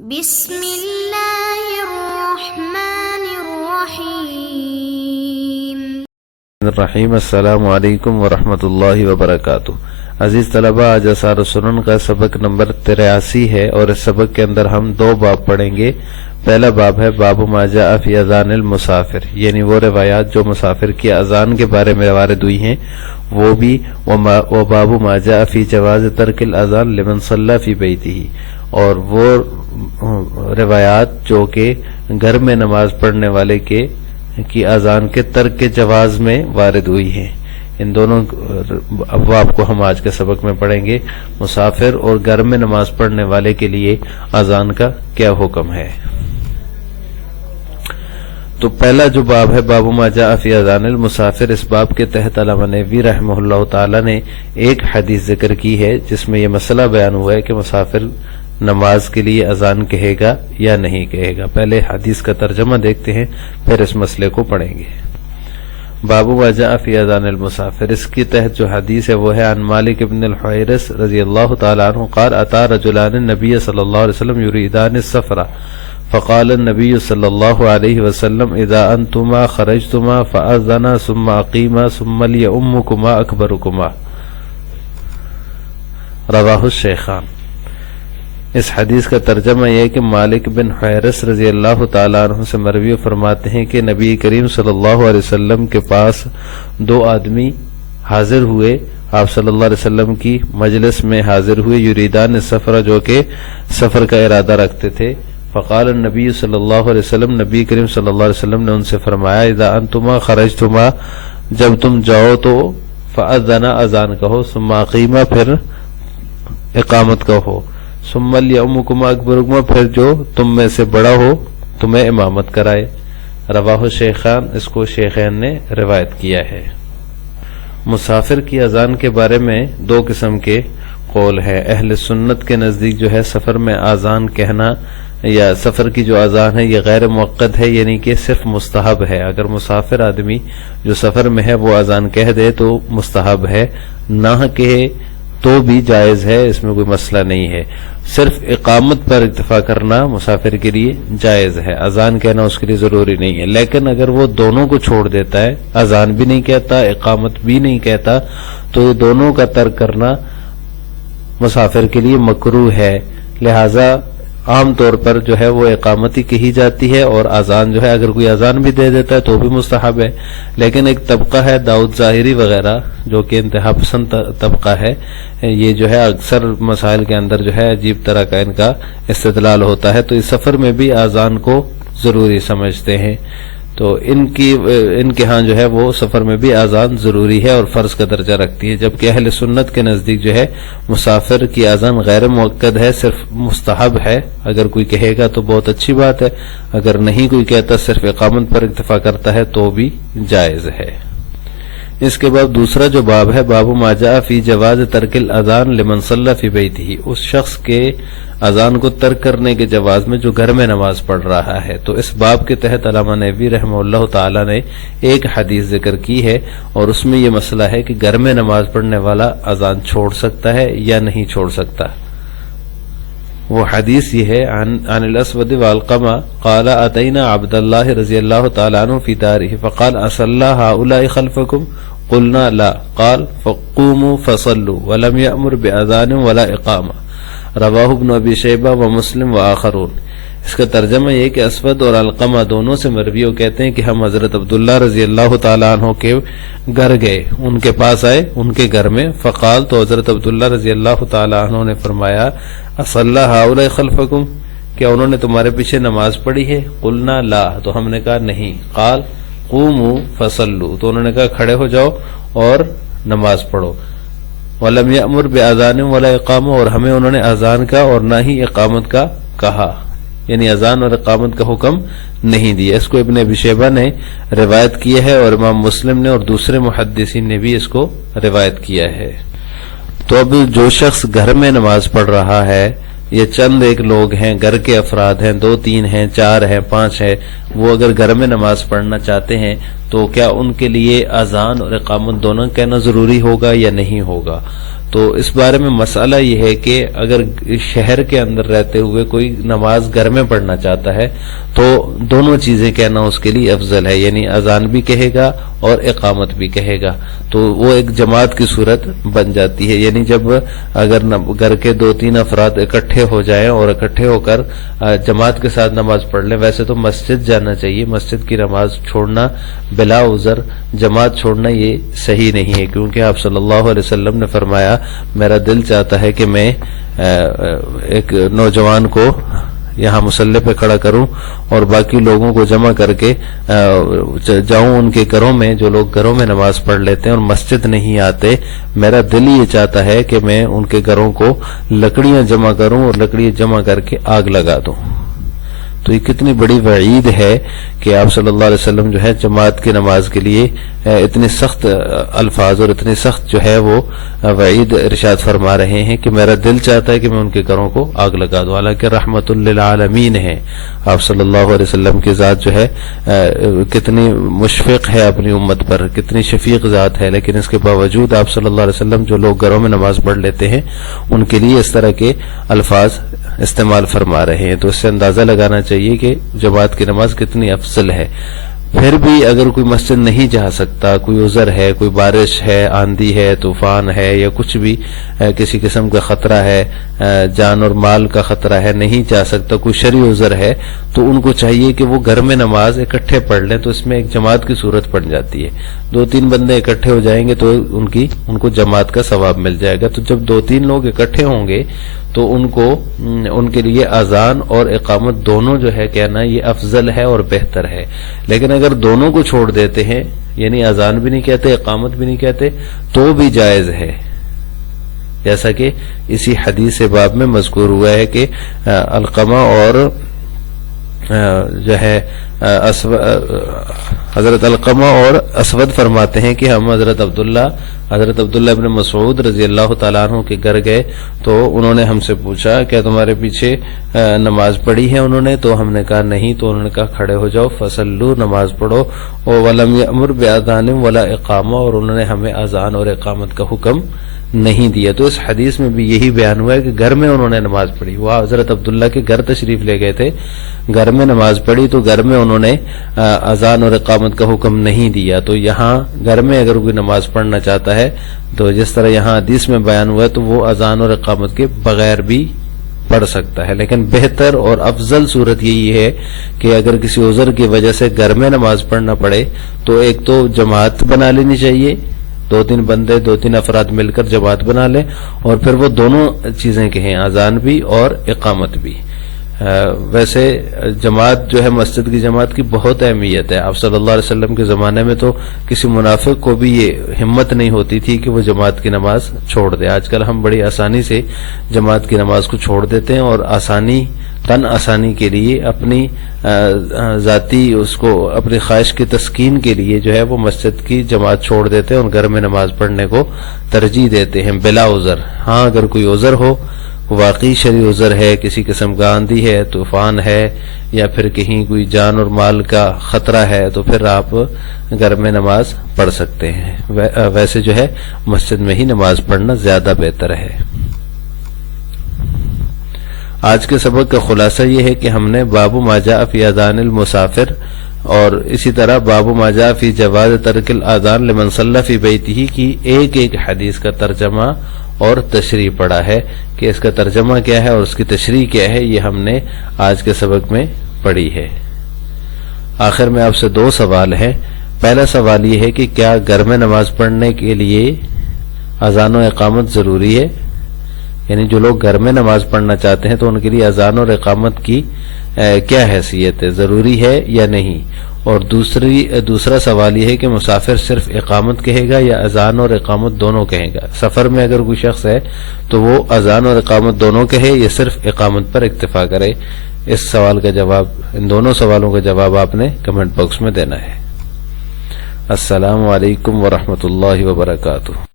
بسم اللہ الرحمن الرحیم۔ السلام علیکم ورحمۃ اللہ وبرکاتہ۔ عزیز طلبہ، آج اثار السنن کا سبق نمبر 83 ہے اور اس سبق کے اندر ہم 2 باب پڑھیں گے۔ پہلا باب ہے باب ما جاء فی اذان المسافر، یعنی وہ روایات جو مسافر کی اذان کے بارے میں وارد ہوئی ہیں وہ بھی، و باب ما جاء فی جواز ترک الاذان لمن صلی فی بیتہ، اور وہ روایات جو کہ گھر میں نماز پڑھنے والے کی اذان کے ترک کے جواز میں وارد ہوئی ہیں۔ ان دونوں ابواب کو ہم آج کے سبق میں پڑھیں گے۔ مسافر اور گھر میں نماز پڑھنے والے کے لیے اذان کا کیا حکم ہے۔ تو پہلا جو باب ہے باب ما جاء فی اذان المسافر، اس باب کے تحت علامہ نووی رحمہ اللہ تعالی نے ایک حدیث ذکر کی ہے جس میں یہ مسئلہ بیان ہوا ہے کہ مسافر نماز کے لیے اذان کہے گا یا نہیں کہے گا۔ پہلے حدیث کا ترجمہ دیکھتے ہیں، پھر اس مسئلے کو پڑھیں گے۔ باب ما جاء فی اذان المسافر، اس کے تحت جو حدیث ہے وہ ہے عن مالک بن الحویرث رضی اللہ تعالی عنہ قال اتى رجلان النبي صلی اللہ علیہ وسلم يريدان السفر فقال النبي صلی اللہ علیہ وسلم اذا انتما خرجتما فاذنا ثم اقیما ثم لیؤمکما اکبرکما، رواہ الشیخان۔ اس حدیث کا ترجمہ یہ ہے کہ مالک بن حویرث رضی اللہ تعالیٰ عنہ سے مروی فرماتے ہیں کہ نبی کریم صلی اللہ علیہ وسلم کے پاس 2 آدمی حاضر ہوئے، آپ صلی اللہ علیہ وسلم کی مجلس میں حاضر ہوئے، یریدان السفر، جو کہ سفر کا ارادہ رکھتے تھے۔ فقال النبی صلی اللہ علیہ وسلم، نبی کریم صلی اللہ علیہ وسلم نے ان سے فرمایا اذا انتما خرجتما، جب تم جاؤ تو فاذنا، اذان کہو، ثم اقیما، پھر اقامت کہو، ثم لیؤمکما اکبرکما، پھر جو تم میں سے بڑا ہو تمہیں امامت کرائے۔ رواہ الشیخان، اس کو شیخین نے روایت کیا ہے۔ مسافر کی اذان کے بارے میں 2 قسم کے قول ہے۔ اہل سنت کے نزدیک جو ہے سفر میں اذان کہنا یا سفر کی جو اذان ہے یہ غیر موقت ہے، یعنی کہ صرف مستحب ہے۔ اگر مسافر آدمی جو سفر میں ہے وہ اذان کہہ دے تو مستحب ہے، نہ کہے تو بھی جائز ہے، اس میں کوئی مسئلہ نہیں ہے۔ صرف اقامت پر اکتفا کرنا مسافر کے لیے جائز ہے، اذان کہنا اس کے لیے ضروری نہیں ہے۔ لیکن اگر وہ دونوں کو چھوڑ دیتا ہے، اذان بھی نہیں کہتا، اقامت بھی نہیں کہتا، تو یہ دونوں کا ترک کرنا مسافر کے لیے مکروہ ہے۔ لہذا عام طور پر جو ہے وہ اقامت ہی کہی جاتی ہے، اور اذان جو ہے اگر کوئی اذان بھی دے دیتا ہے تو بھی مستحب ہے۔ لیکن ایک طبقہ ہے داؤد ظاہری وغیرہ جو کہ انتہا پسند طبقہ ہے، یہ جو ہے اکثر مسائل کے اندر جو ہے عجیب طرح کا ان کا استدلال ہوتا ہے، تو اس سفر میں بھی اذان کو ضروری سمجھتے ہیں۔ تو ان کے ہاں جو ہے وہ سفر میں بھی اذان ضروری ہے اور فرض کا درجہ رکھتی ہے، جبکہ اہل سنت کے نزدیک جو ہے مسافر کی اذان غیر موقت ہے، صرف مستحب ہے۔ اگر کوئی کہے گا تو بہت اچھی بات ہے، اگر نہیں کوئی کہتا صرف اقامت پر اکتفا کرتا ہے تو بھی جائز ہے۔ اس کے بعد دوسرا جو باب ہے باب ما جاء فی جواز ترک الاذان لمن صلی فی بیتہ، اس شخص کے اذان کو ترک کرنے کے جواز میں جو گھر میں نماز پڑھ رہا ہے۔ تو اس باب کے تحت علامہ نووی رحمہ اللہ تعالی نے ایک حدیث ذکر کی ہے، اور اس میں یہ مسئلہ ہے کہ گھر میں نماز پڑھنے والا اذان چھوڑ سکتا ہے یا نہیں چھوڑ سکتا۔ وہ حدیث یہ ہے عن الاسود والقمہ قال اتینا عبد اللہ رضی اللہ تعالی عنہ فی دارہ فقال اصلی ہؤلاء خلفکم قلنا لا قال فقوموا فصلوا ولم یأمر باذان ولا اقامہ، رواہ ابن ابی شیبہ و مسلم و آخرون۔ اس کا ترجمہ یہ کہ اسود اور علقمہ دونوں سے مرویوں کہتے ہیں کہ ہم حضرت عبداللہ رضی اللہ تعالیٰ عنہ کے گھر گئے، ان کے پاس آئے ان کے گھر میں، فقال، تو حضرت عبداللہ رضی اللہ تعالیٰ عنہ نے فرمایا اصلی ہؤلاء خلفکم، کیا انہوں نے تمہارے پیچھے نماز پڑھی ہے؟ قلنا لا، تو ہم نے کہا نہیں۔ قال قوموا فصلوا، تو انہوں نے کہا کھڑے ہو جاؤ اور نماز پڑھو۔ وَلَمْ يَأْمُرْ بِأَذَانٍ وَلَا إِقَامَةٍ، اور ہمیں انہوں نے اذان کا اور نہ ہی اقامت کا کہا، یعنی اذان اور اقامت کا حکم نہیں دیا۔ اس کو ابن ابی شیبہ نے روایت کیا ہے اور امام مسلم نے اور دوسرے محدثین نے بھی اس کو روایت کیا ہے۔ تو اب جو شخص گھر میں نماز پڑھ رہا ہے، یہ چند ایک لوگ ہیں، گھر کے افراد ہیں، 2 3 ہیں، 4 ہیں، 5 ہیں، وہ اگر گھر میں نماز پڑھنا چاہتے ہیں تو کیا ان کے لیے اذان اور اقامت دونوں کہنا ضروری ہوگا یا نہیں ہوگا؟ تو اس بارے میں مسئلہ یہ ہے کہ اگر شہر کے اندر رہتے ہوئے کوئی نماز گھر میں پڑھنا چاہتا ہے تو دونوں چیزیں کہنا اس کے لیے افضل ہے، یعنی اذان بھی کہے گا اور اقامت بھی کہے گا، تو وہ ایک جماعت کی صورت بن جاتی ہے۔ یعنی جب اگر گھر کے 2-3 افراد اکٹھے ہو جائیں اور اکٹھے ہو کر جماعت کے ساتھ نماز پڑھ لیں، ویسے تو مسجد جانا چاہیے، مسجد کی نماز چھوڑنا بلا عذر جماعت چھوڑنا یہ صحیح نہیں ہے، کیونکہ آپ صلی اللہ علیہ وسلم نے فرمایا میرا دل چاہتا ہے کہ میں ایک نوجوان کو یہاں مصلی پہ کھڑا کروں اور باقی لوگوں کو جمع کر کے جاؤں ان کے گھروں میں، جو لوگ گھروں میں نماز پڑھ لیتے ہیں اور مسجد نہیں آتے، میرا دل یہ چاہتا ہے کہ میں ان کے گھروں کو لکڑیاں جمع کروں اور لکڑیاں جمع کر کے آگ لگا دوں۔ تو یہ کتنی بڑی وعید ہے کہ آپ صلی اللہ علیہ وسلم جو ہے جماعت کی نماز کے لیے اتنے سخت الفاظ اور اتنی سخت جو ہے وہ وعید ارشاد فرما رہے ہیں کہ میرا دل چاہتا ہے کہ میں ان کے گھروں کو آگ لگا دوں، حالانکہ رحمت للعالمین ہے آپ صلی اللہ علیہ وسلم کی ذات جو ہے کتنی مشفق ہے اپنی امت پر، کتنی شفیق ذات ہے، لیکن اس کے باوجود آپ صلی اللہ علیہ وسلم جو لوگ گھروں میں نماز پڑھ لیتے ہیں ان کے لیے اس طرح کے الفاظ استعمال فرما رہے ہیں۔ تو اس سے اندازہ لگانا چاہیے کہ جماعت کی نماز کتنی افضل ہے۔ پھر بھی اگر کوئی مسجد نہیں جا سکتا، کوئی عذر ہے، کوئی بارش ہے، آندھی ہے، طوفان ہے یا کچھ بھی کسی قسم کا خطرہ ہے، جان اور مال کا خطرہ ہے، نہیں جا سکتا، کوئی شرعی عذر ہے، تو ان کو چاہیے کہ وہ گھر میں نماز اکٹھے پڑھ لیں، تو اس میں ایک جماعت کی صورت پڑ جاتی ہے۔ 2-3 بندے اکٹھے ہو جائیں گے تو ان کو جماعت کا ثواب مل جائے گا۔ تو جب 2-3 لوگ اکٹھے ہوں گے تو ان کے لیے اذان اور اقامت دونوں جو ہے کہنا یہ افضل ہے اور بہتر ہے۔ لیکن اگر دونوں کو چھوڑ دیتے ہیں، یعنی اذان بھی نہیں کہتے اقامت بھی نہیں کہتے، تو بھی جائز ہے، جیسا کہ اسی حدیث باب میں مذکور ہوا ہے کہ علقمہ اور جو ہے حضرت علقمہ اور اسود فرماتے ہیں کہ ہم حضرت عبداللہ ابن مسعود رضی اللہ تعالیٰ عنہ کے گھر گئے تو انہوں نے ہم سے پوچھا کیا تمہارے پیچھے نماز پڑھی ہے انہوں نے؟ تو ہم نے کہا نہیں، تو انہوں نے کہا کھڑے ہو جاؤ، فصلو، نماز پڑھو، اور ولم یأمر بأذان ولا اقامہ، اور انہوں نے ہمیں اذان اور اقامت کا حکم نہیں دیا۔ تو اس حدیث میں بھی یہی بیان ہوا ہے کہ گھر میں انہوں نے نماز پڑھی، وہ حضرت عبداللہ کے گھر تشریف لے گئے تھے، گھر میں نماز پڑھی، تو گھر میں انہوں نے اذان اور اقامت کا حکم نہیں دیا۔ تو یہاں گھر میں اگر کوئی نماز پڑھنا چاہتا ہے تو جس طرح یہاں حدیث میں بیان ہوا ہے تو وہ اذان اور اقامت کے بغیر بھی پڑھ سکتا ہے، لیکن بہتر اور افضل صورت یہی ہے کہ اگر کسی عذر کی وجہ سے گھر میں نماز پڑھنا پڑے تو ایک تو جماعت بنا لینی چاہیے، 2-3 بندے 2-3 افراد مل کر جماعت بنا لیں، اور پھر وہ دونوں چیزیں کہیں، اذان بھی اور اقامت بھی۔ ویسے جماعت جو ہے مسجد کی جماعت کی بہت اہمیت ہے۔ آپ صلی اللہ علیہ وسلم کے زمانے میں تو کسی منافق کو بھی یہ ہمت نہیں ہوتی تھی کہ وہ جماعت کی نماز چھوڑ دے۔ آج کل ہم بڑی آسانی سے جماعت کی نماز کو چھوڑ دیتے ہیں، اور آسانی کے لیے اپنی ذاتی اپنی خواہش کی تسکین کے لیے جو ہے وہ مسجد کی جماعت چھوڑ دیتے ہیں اور گھر میں نماز پڑھنے کو ترجیح دیتے ہیں بلا عذر۔ ہاں اگر کوئی عذر ہو، واقعی شرعی عذر ہے، کسی قسم کا آندھی ہے، طوفان ہے، یا پھر کہیں کوئی جان اور مال کا خطرہ ہے، تو پھر آپ گھر میں نماز پڑھ سکتے ہیں۔ ویسے جو ہے مسجد میں ہی نماز پڑھنا زیادہ بہتر ہے۔ آج کے سبق کا خلاصہ یہ ہے کہ ہم نے باب ما جاء فی اذان المسافر اور اسی طرح باب ما جاء فی جواز ترک الاذان لمن صلی فی بیتہ کی ایک حدیث کا ترجمہ اور تشریح پڑھا ہے کہ اس کا ترجمہ کیا ہے اور اس کی تشریح کیا ہے، یہ ہم نے آج کے سبق میں پڑھی ہے۔ آخر میں آپ سے 2 سوال ہیں۔ پہلا سوال یہ ہے کہ کیا گھر میں نماز پڑھنے کے لیے اذان و اقامت ضروری ہے؟ یعنی جو لوگ گھر میں نماز پڑھنا چاہتے ہیں تو ان کے لیے اذان اور اقامت کی کیا حیثیت ہے، ضروری ہے یا نہیں؟ اور دوسرا سوال یہ ہے کہ مسافر صرف اقامت کہے گا یا اذان اور اقامت دونوں کہے گا؟ سفر میں اگر کوئی شخص ہے تو وہ اذان اور اقامت دونوں کہے یا صرف اقامت پر اکتفا کرے؟ اس سوال کا جواب، ان دونوں سوالوں کا جواب آپ نے کمنٹ باکس میں دینا ہے۔ السلام علیکم ورحمۃ اللہ وبرکاتہ۔